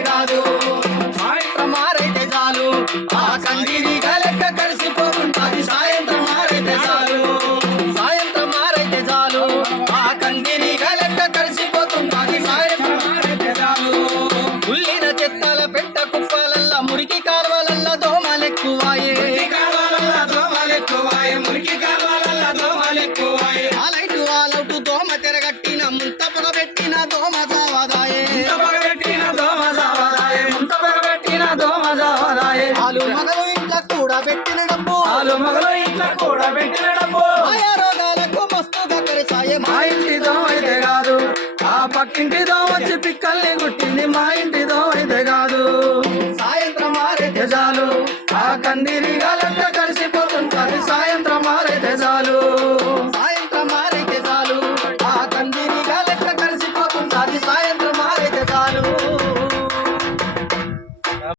కాదు. సాయంత్రం ఆరైతే చాలు. ఆ కందిరి గలెక్క కలిసిపోతుంటాది సాయంత్రం ఆరైతే చాలు. సాయంత్రం ఆరైతే చాలు. ఆ కందిరి గలెక్క కలిసిపోతుంటాది సాయంత్రం ఆరైతే చాలు. ఉల్లిన చెత్తల పెట్ట కుప్పలల్లా మురికి కాలువలల్లా దోమలెక్కువాయే దోమ తెరగట్టిన ముంత పొగబెట్టిన దోమ సావదాయే ఇంట్లో కూడా పెట్టిన డబ్బు ఇంట్లో కూడా పెట్టిన డబ్బు ఆయా రోగాలకు మస్తుగా కరిసాయే మా ఇంటి అయితే కాదు. ఆ పక్కింటి వచ్చి పిక్కల్ని గుట్టింది మా ఇంటి అయితే కాదు. సాయంత్రం ఆరైతే చాలు ఆ కందిరి గల